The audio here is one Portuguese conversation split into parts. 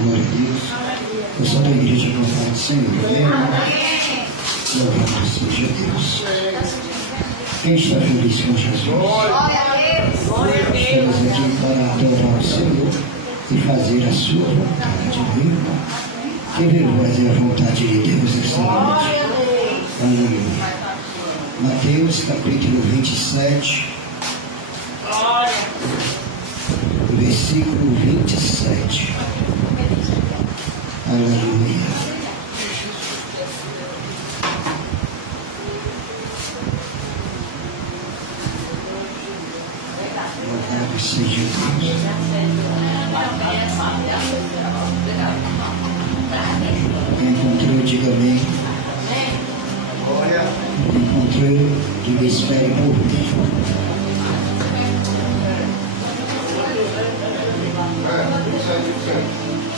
Glória a Deus. Eu sou da igreja do Pai do Senhor. Louvado seja Deus. Quem está feliz com Jesus? Estamos aqui para adorar o Senhor e fazer a sua vontade. Viu? Quem veio fazer a vontade de Deus esta noite? Aleluia. Mateus capítulo 27, versículo 27. Aleluia. Louvado seja Deus. Quem encontrou, diga amém. Quem encontrou, diga espere por mim.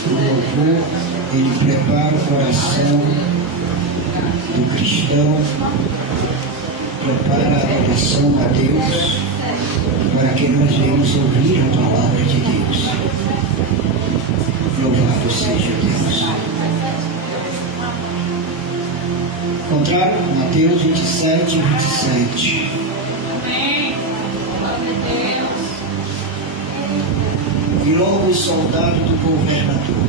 O louvor, ele prepara o coração do cristão, prepara a adoração a Deus, para que nós venhamos ouvir a palavra de Deus. Louvado seja Deus. Contrário, Mateus 27, 27. E logo os soldados do governador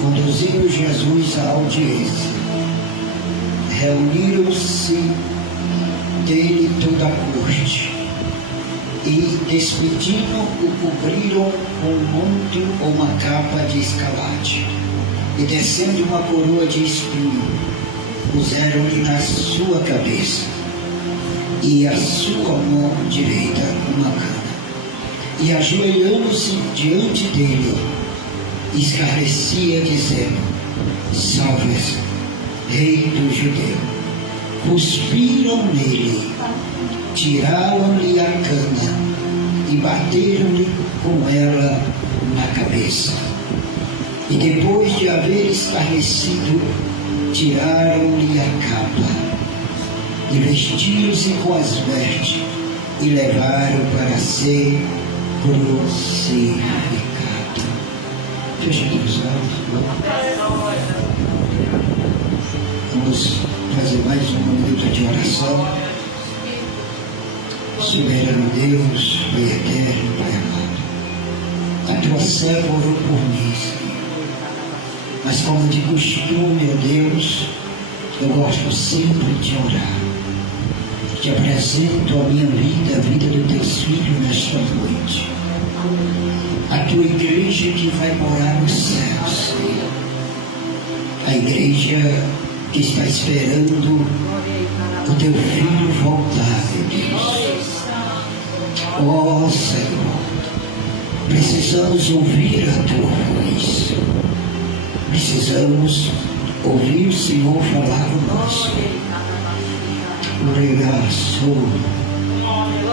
conduziram Jesus à audiência. Reuniram-se dele toda a corte e, despedindo-o, cobriram com um manto ou uma capa de escarlate e, descendo uma coroa de espinho, puseram-lhe na sua cabeça e a sua mão direita uma cana. E ajoelhando-se diante dele, escarnecia, dizendo: Salve-se, Rei dos Judeus. Cuspiram nele, tiraram-lhe a cana e bateram-lhe com ela na cabeça. E depois de haver escarnecido, tiraram-lhe a capa e vestiram-se com as vestes e levaram para ser crucificado. Feche os olhos. Vamos fazer mais um minuto de oração. Soberano Deus, Pai eterno, Pai amado, a tua serva orou por mim, Senhor. Mas como de costume, meu Deus, eu gosto sempre de orar. Te apresento a minha vida, a vida dos teus filhos nesta noite. A tua igreja que vai morar nos céus, Senhor. A igreja que está esperando o teu filho voltar, meu Deus. Ó Senhor, precisamos ouvir a tua voz. Precisamos ouvir o Senhor falar conosco. Oregaço,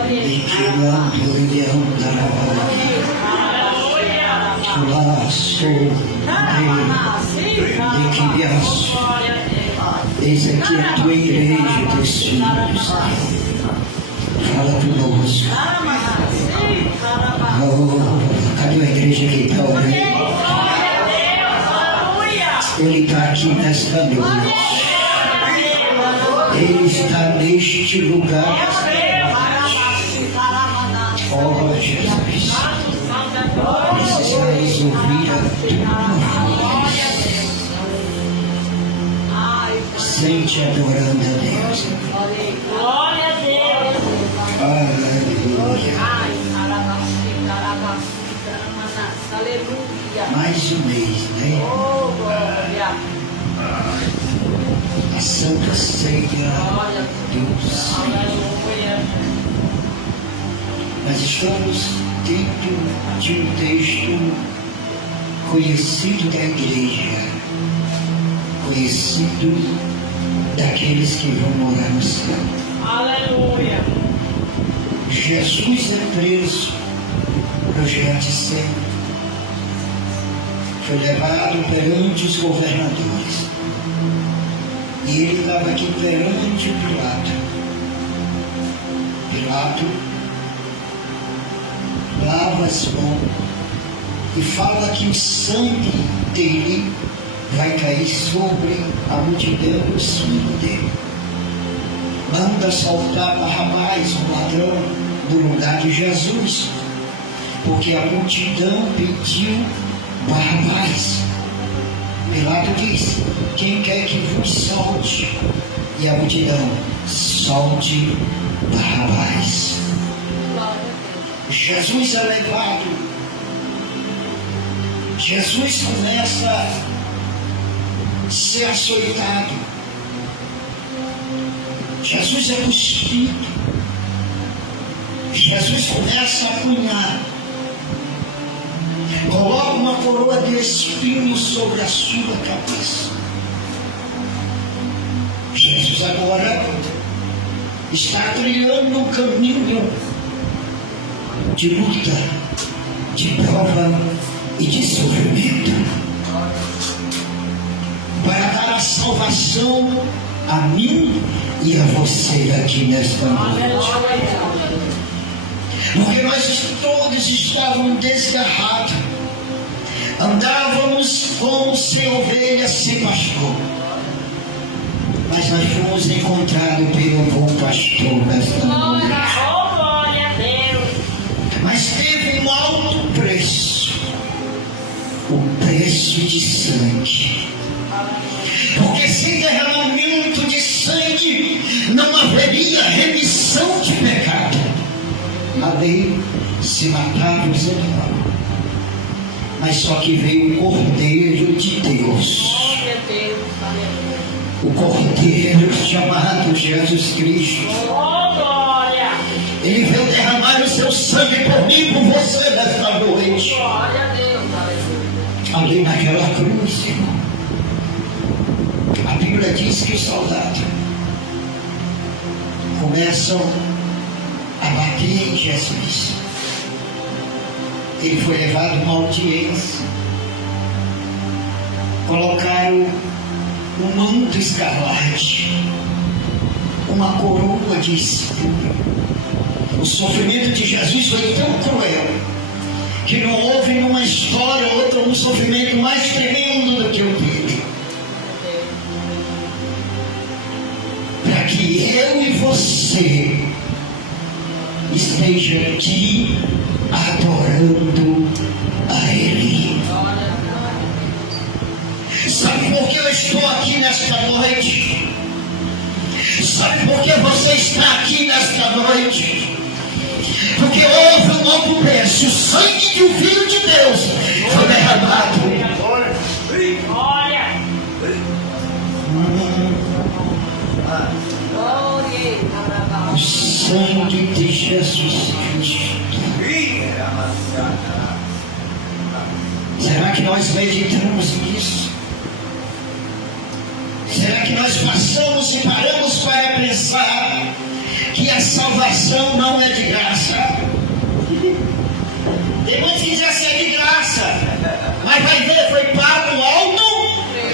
enquilhando e derrubando. Laço, enquilhaço. Eis aqui a tua igreja, teus filhos. Fala conosco. Oh, cadê a igreja que está orando? Ele está aqui nesta noite. Ele está neste lugar. Oh, Jesus. Precisamos ouvir a tua voz. Sente adorando a Deus. Glória a Deus. Aleluia. Aleluia. Mais um mês, né? Oh, glória. A Santa Ceia do Senhor. Aleluia. Nós estamos dentro de um texto conhecido da igreja, conhecido daqueles que vão morar no céu. Aleluia. Jesus é preso no Getsemane. Foi levado perante os governadores. E ele estava aqui perante o Pilato. Pilato lava as mãos e fala que o sangue dele vai cair sobre a multidão do sangue dele. Manda soltar Barrabás, um ladrão, no lugar de Jesus, porque a multidão pediu Barrabás. Pilato diz: quem quer que vos solte? E a multidão: solte Barrabás. Jesus é levado. Jesus começa a ser açoitado. Jesus é cuspido. Jesus começa a apunhar. Coloca uma coroa de espinhos sobre a sua cabeça. Jesus agora está trilhando um caminho de luta, de prova e de sofrimento, para dar a salvação a mim e a você aqui nesta noite. Porque nós todos estávamos desgarrados, andávamos como sem ovelha, sem pastor, mas nós fomos encontrados pelo bom pastor nesta noite. Glória a Deus. Mas teve um alto preço, o preço de sangue. Porque sem derramamento de sangue não haveria remissão de pecado. A lei se matava os animais, mas só que veio o Cordeiro de Deus. Glória a Deus. O Cordeiro chamado Jesus Cristo. Oh, glória. Ele veio derramar o seu sangue por mim e por você nesta noite. Glória a Deus. Ali naquela cruz, irmão. A Bíblia diz que os soldados começam a bater em Jesus. Ele foi levado a uma audiência. Colocaram um manto escarlate, uma coroa de espinho. O sofrimento de Jesus foi tão cruel que não houve numa história outra um sofrimento mais tremendo do que o dele. Para que eu e você esteja aqui adorando a Ele. Sabe por que eu estou aqui nesta noite? Sabe por que você está aqui nesta noite? Porque houve um alto preço, o sangue de um Filho de Deus foi derramado. Glória. O sangue de Jesus Cristo. Será que nós meditamos nisso? Será que nós passamos e paramos para pensar que a salvação não é de graça? Tem muitos que dizem assim, é de graça, mas vai ver, foi pago um alto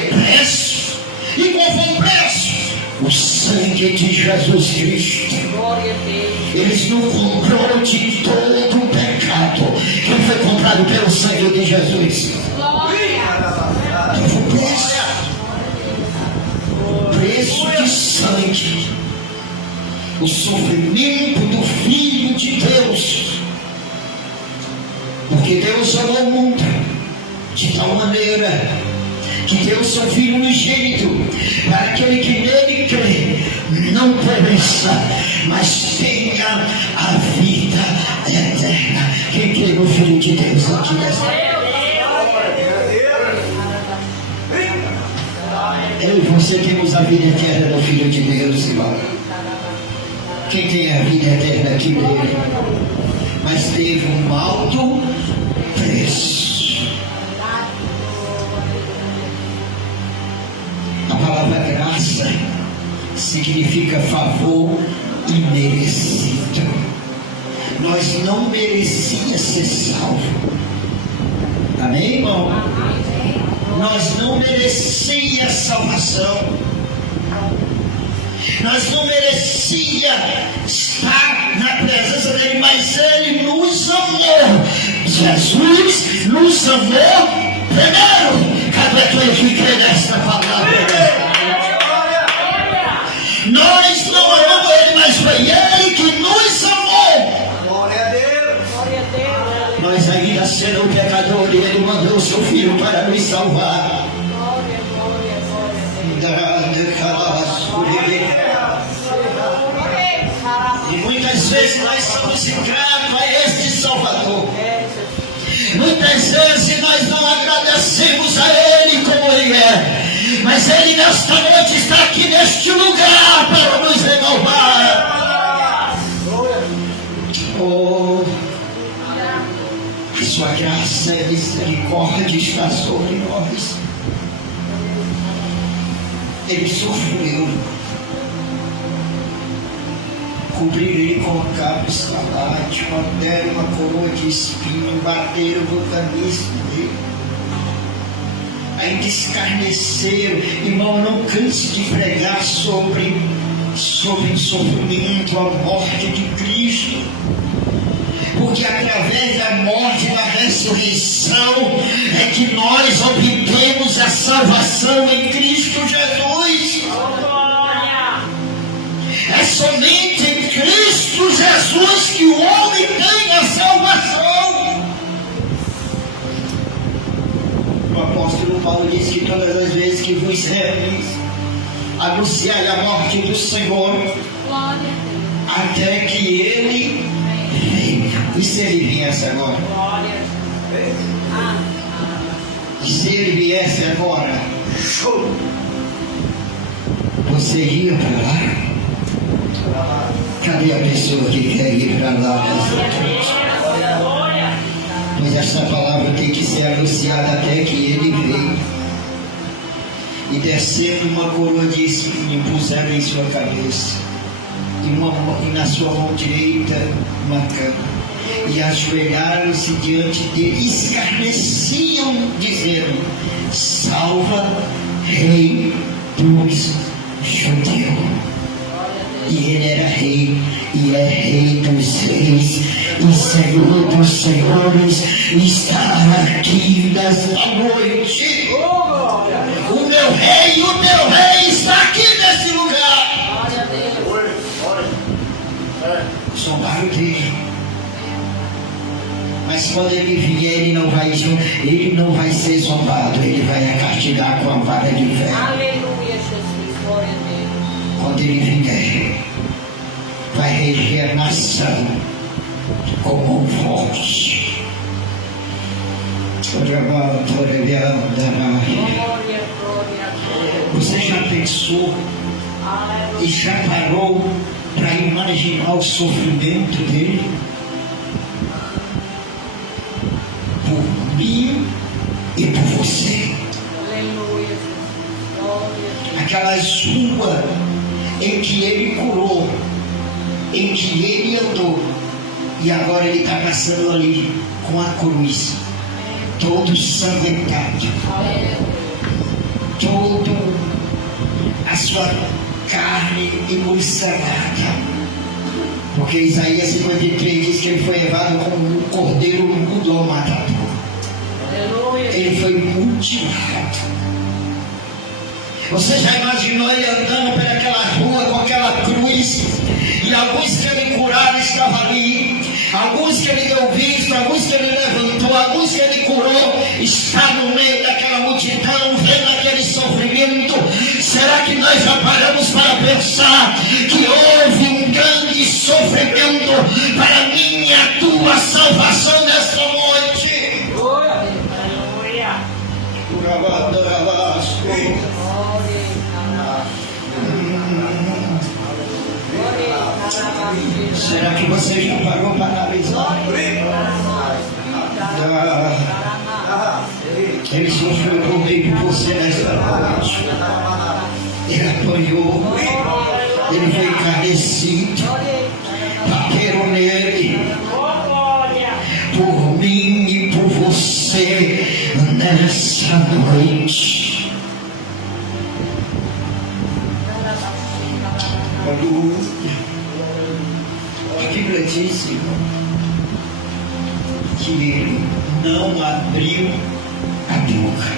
preço. E qual foi o preço? O sangue de Jesus Cristo. Glória a Deus. Eles não comprou de todo o pecado, que foi comprado pelo sangue de Jesus. Teve um preço de sangue. O sofrimento do Filho de Deus. Porque Deus amou o mundo de tal maneira que deu seu Filho unigênito, para aquele que nele crê não pereça, mas tenha a vida eterna. Quem crê no Filho de Deus aqui nessa? Eu e você temos a vida eterna no Filho de Deus, irmão. Quem tem a vida eterna aqui nele? Mas teve um alto preço. A palavra graça significa favor imerecido. Nós não merecíamos ser salvos. Amém, irmão? Nós não merecíamos salvação. Nós não merecíamos estar na presença dele, mas ele nos amou Jesus nos amou primeiro. Cadê aquele que crê nesta palavra? Nós não amamos Ele, mas foi Ele que nos amou. Glória a Deus. Glória a Deus. Nós ainda sendo pecadores, Ele mandou o seu Filho para nos salvar. Glória, glória, glória a Deus. E muitas vezes nós somos ingratos a este Salvador. Muitas vezes nós não agradecemos a Ele como Ele é. Mas Ele nesta noite está aqui neste lugar para nos renovar. Oh, a sua graça e misericórdia está sobre nós. Ele sofreu. Cobrir ele com a capa escarlate, deram uma coroa de espinho, bateram no caniço dele. Ainda escarneceram. Irmão, não canse de pregar sobre o sofrimento, a morte de Cristo. Porque através da morte e da ressurreição é que nós obtemos a salvação em Cristo Jesus. É somente em Cristo Jesus que o homem tem a salvação. O apóstolo Paulo diz que todas as vezes que vos reunís, anunciai a morte do Senhor, até que Ele venha. E se Ele viesse agora? E se Ele viesse agora? Show! Você ia para lá? Cadê a pessoa que quer ir para lá nessa noite? Mas esta palavra tem que ser anunciada até que Ele venha. E descendo uma coroa de espinho, puseram em sua cabeça, e na sua mão direita uma cama. E ajoelharam-se diante dele, e escarneciam, dizendo: salva, Rei dos Judeus. E ele era rei, e é rei dos reis, e Senhor dos senhores, está aqui nesta noite. O meu rei, o teu rei está aqui nesse lugar. Zombaram dele. Mas quando ele vier, ele não vai ser zombado, ele vai castigar com a vara de ferro. Aleluia, Jesus, glória a Deus. Quando ele vier, vai reger a nação com mão forte. Glória, glória a Deus. Você já pensou e já parou para imaginar o sofrimento dele? Por mim e por você. Aleluia, glória. Aquelas ruas em que ele curou, em que ele andou, e agora ele está passando ali com a cruz, todo sanguentado, todo a sua carne emulsionada, porque Isaías 53 diz que ele foi levado como um cordeiro mudo ao matador. Ele foi mutilado. Você já imaginou ele andando pelaquela rua com aquela cruz, e alguns que ele curava estavam ali, alguns que ele deu vista, alguns que ele levantou, alguns que ele curou, está no meio daquela multidão, vendo aquele sofrimento? Será que nós já paramos para pensar que houve um grande sofrimento para a minha e a tua salvação nesta noite? Será que você já parou para analisar? Ele sofreu por mim e por você nesta noite. Ele apanhou, ele foi encarnecido, bateram nele, por mim e por você nessa noite. Aleluia. A Bíblia diz, irmão, que ele não abriu a boca.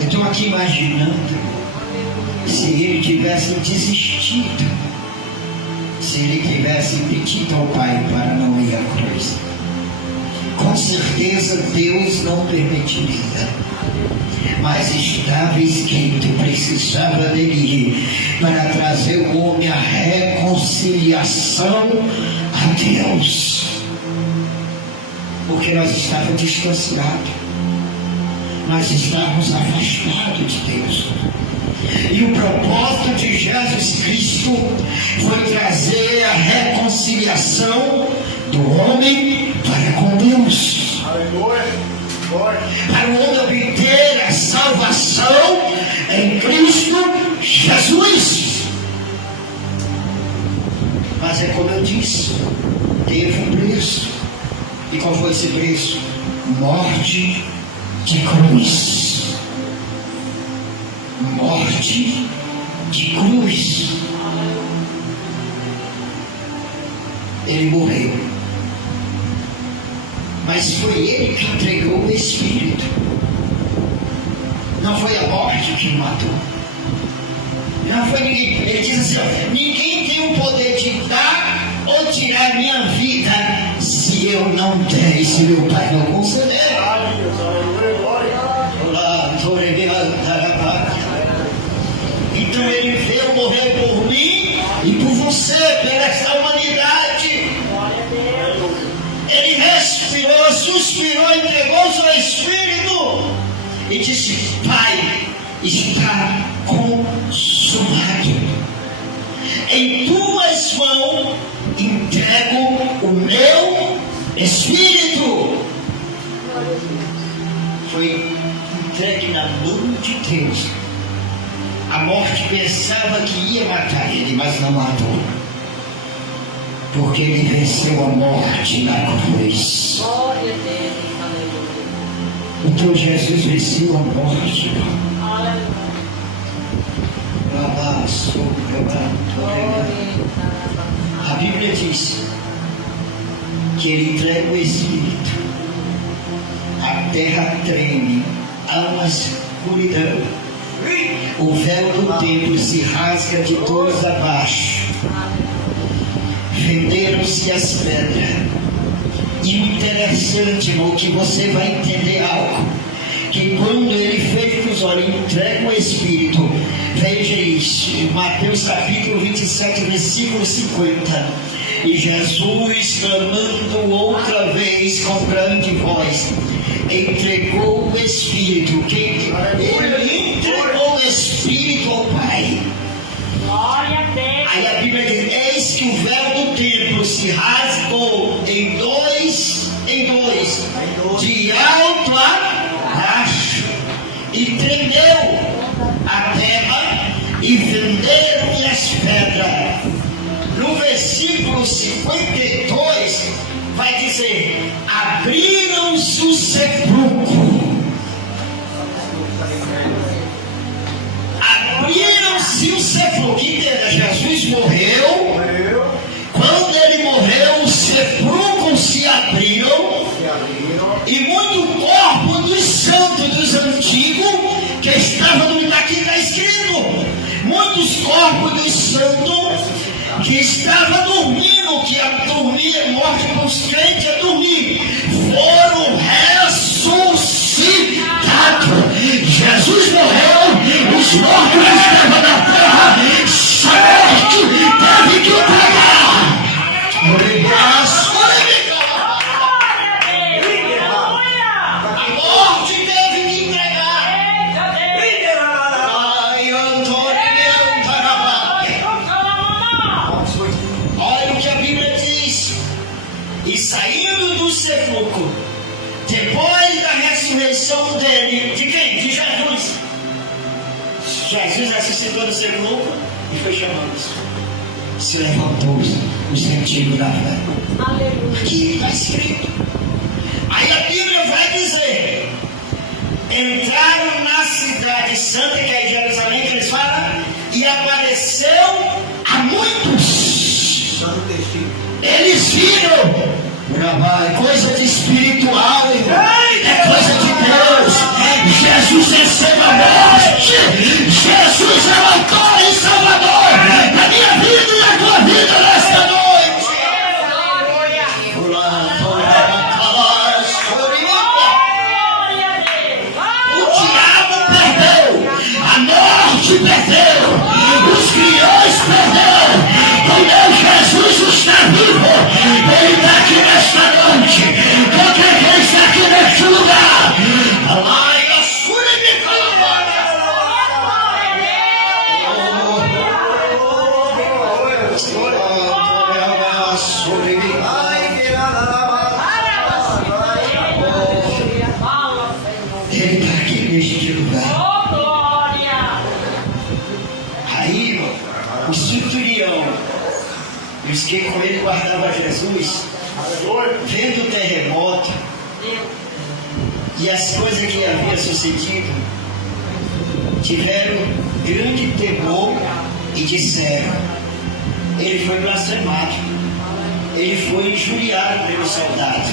Eu estou aqui imaginando se ele tivesse desistido, se ele tivesse pedido ao Pai para não ir à cruz. Com certeza Deus não permitiria, mas estava escrito, precisava dele para trazer o homem à reconciliação a Deus, porque nós estávamos distanciados, nós estávamos afastados de Deus. E o propósito de Jesus Cristo foi trazer a reconciliação do homem para com Deus. Para o homem obter a salvação em Cristo Jesus. Mas é como eu disse, teve um preço. E qual foi esse preço? Morte de cruz. Morte de cruz. Ele morreu, mas foi ele que entregou o Espírito. Não foi a morte que o matou. Não foi ninguém. Ele diz assim: ó, ninguém tem o poder de dar ou tirar minha vida se eu não der e se meu Pai não conceder. Então ele veio morrer por mim e por você, pela essa humanidade. Ele respirou, suspirou, entregou seu Espírito e disse: Pai, está consumado. Em tuas mãos entrego o meu Espírito. Foi entregue na mão de Deus. A morte pensava que ia matar ele, mas não matou, porque ele venceu a morte na cruz. Então Jesus venceu a morte. A Bíblia diz que ele entrega o Espírito. A terra treme, há uma escuridão. O véu do templo se rasga de dois abaixo. Venderam-se as pedras. E o interessante, irmão, que você vai entender algo, que quando ele fecha os olhos, entrega o Espírito, veja isso, Mateus capítulo 27, versículo 50. E Jesus, clamando outra vez com grande voz, entregou o Espírito. Ele entregou o Espírito ao Pai. Aí a Bíblia diz: eis que o véu do templo se rasgou em dois, de alto a baixo, e tremeu a terra, e venderam-lhe as pedras. No versículo 52 vai dizer: abriram-se o sepulcro. Abriram-se o sepulcro. Entenda, Jesus morreu. Quando ele morreu, os sepulcros se abriram. E muito corpo dos santos dos antigos que estavam no aqui está escrito. Muitos corpos dos santos que estavam dormindo, que a dormir é morte para os crentes, é dormir, foram ressuscitados. Jesus morreu, os mortos estavam na terra, a morte teve que entregar. A morte teve que entregar. Olha o que a Bíblia diz. E saindo do sepulcro, depois da ressurreição dele, de quem? De Jesus. Jesus ressuscitou do sepulcro e foi chamando. Se levantou o sentido da fé. Aqui está escrito. Aí a Bíblia vai dizer: entraram na cidade santa, que é Jerusalém, que eles falam, e apareceu a muitos. Eles viram. coisa de espiritual, irmão. É coisa de Deus. Jesus venceu a morte. Jesus é o autor e salvador da minha vida e da tua vida nesta noite. O diabo perdeu, a morte perdeu, os grilhões perdeu. O meu Jesus está vivo. Ele está aqui nesta noite. Qualquer quem está aqui neste lugar. Alaia, Ele está aqui neste lugar. Aí, o centurião, os que com ele guardavam Jesus, vendo o terremoto e as coisas que haviam sucedido, tiveram grande temor e disseram: ele foi blasfemado, ele foi injuriado pelos soldados.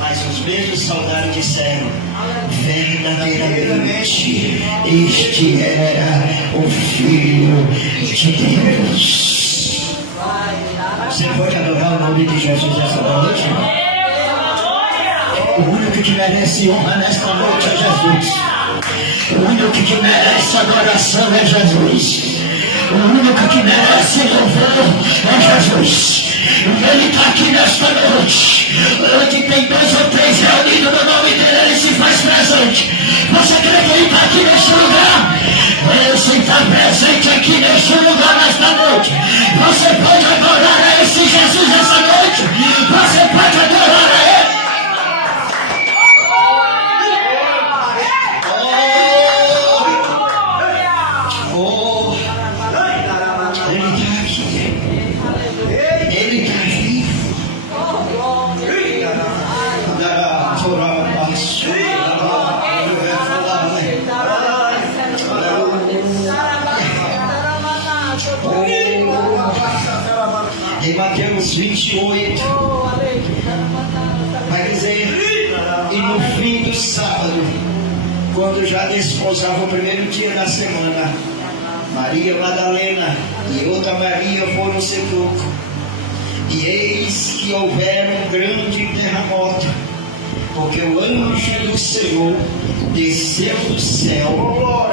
Mas os mesmos soldados disseram: verdadeiramente este era o Filho de Deus. Você pode adorar o nome de Jesus essa noite? O único que merece honra nesta noite é Jesus. O único que merece adoração é Jesus. O único que merece louvor é Jesus. Ele está aqui nesta noite. Onde tem 2 ou 3 reunidos no nome dele, ele se faz presente. Você crê que ele está aqui neste lugar? Ele está presente aqui neste lugar nesta noite. Você pode adorar a esse Jesus essa noite. Você pode adorar a ele. Em Mateus 28, vai dizer: e no fim do sábado, quando já desposava o primeiro dia da semana, Maria Madalena e outra Maria foram ao sepulcro, e eis que houvera um grande terremoto, porque o anjo do Senhor desceu do céu,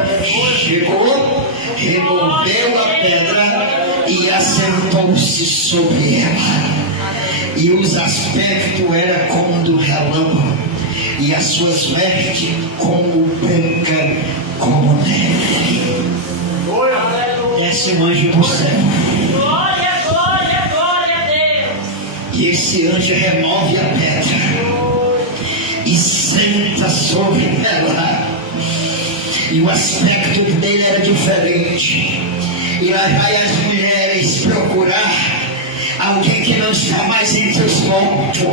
chegou, removeu a pedra e assentou-se sobre ela. E os aspectos eram como do relâmpago, e as suas vestes como branca como neve. Desce um anjo do céu. Glória, glória, glória a Deus. E esse anjo remove a pedra e senta sobre ela. E o aspecto dele era diferente. E lá vai as mulheres procurar alguém que não está mais entre os mortos.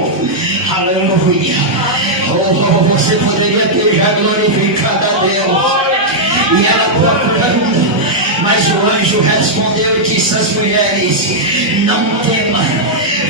Aleluia. Oh, você poderia ter já glorificado a Deus. E ela procurando. Mas o anjo respondeu e disse às mulheres: não tema,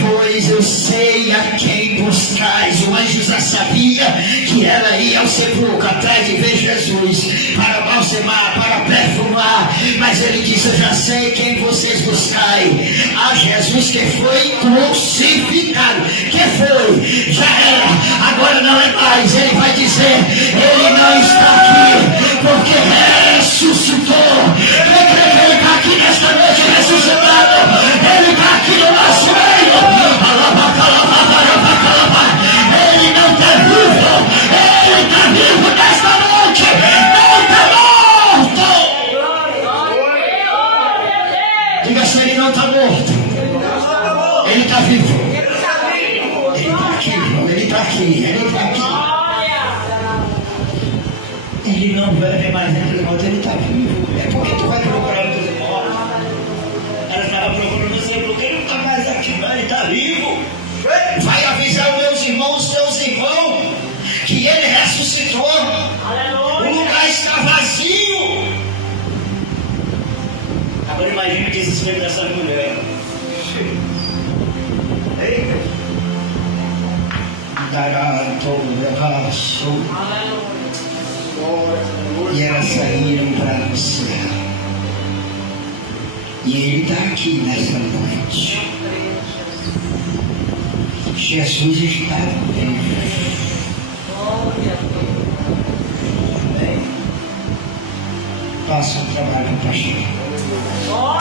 pois eu sei a quem buscais. O anjo já sabia que ela ia ao sepulcro atrás de ver Jesus, para balsamar, para perfumar. Mas ele disse: eu já sei quem vocês buscais. A Jesus que foi crucificado. Que foi? Já era, agora não é mais. Ele vai dizer: ele não está aqui, porque ressuscitou. Quem crê que ele está aqui nesta noite ressuscitado? Ele está aqui no nosso meio. Ele não está vivo. Ele está vivo nesta noite. Não está morto. Diga se ele não está morto. Ele está vivo. Ele está aqui, irmão. Ele está aqui. Ele está aqui. Ele não vai mais entre os mortos. Ele está vivo. É porque tu vai procurar os mortos. Ela estava procurando você porque ele não está mais aqui, mas ele está vivo. Vai avisar os meus irmãos, seus irmãos, que ele ressuscitou. Aleluia. O lugar está vazio. Agora imagine o desespero dessa mulher. Eita. E elas saíram para anunciar. E Ele está aqui nessa noite. Jesus está vivo. Faça um trabalho, pastor.